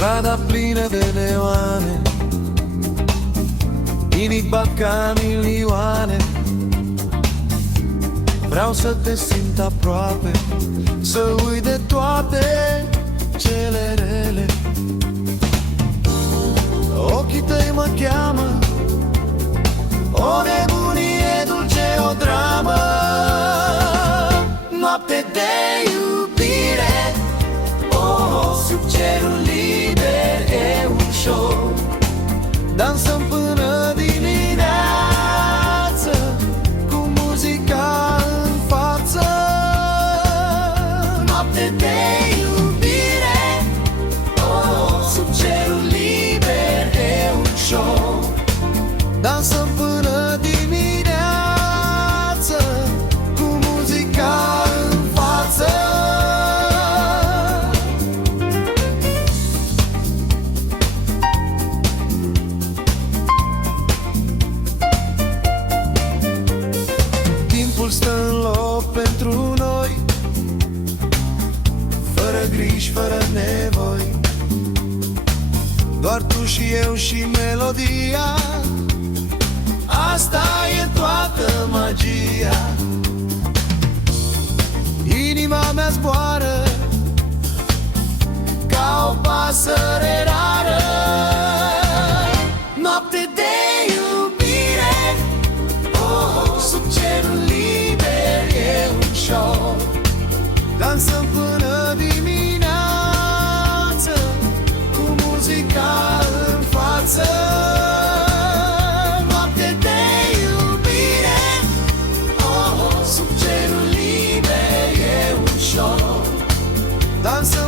Strada plină de neoane, inimi bat ca milioane. Vreau să te simt aproape, să uit de toate cele rele. Ochii tăi mă cheamă, o nebunie dulce, o dramă. Noapte de iubire, oh, sub cerul liber e un show. Dansăm până dimineață, cu muzica în față. Noapte de iubire, oh, sub cerul liber e un show. Dansăm până dimineață, cu muzica în față. Timpul stă în loc pentru noi, fără griji, fără nevoi. Doar tu și eu și melodia, asta e toată magia. Inima mea zboară ca o pasăre rară. Noapte de iubire, oh, sub cerul liber e un show. Dansăm până dimineață, cu muzica în față. Noapte de iubire, oh, sub cerul liber e un show. Dansăm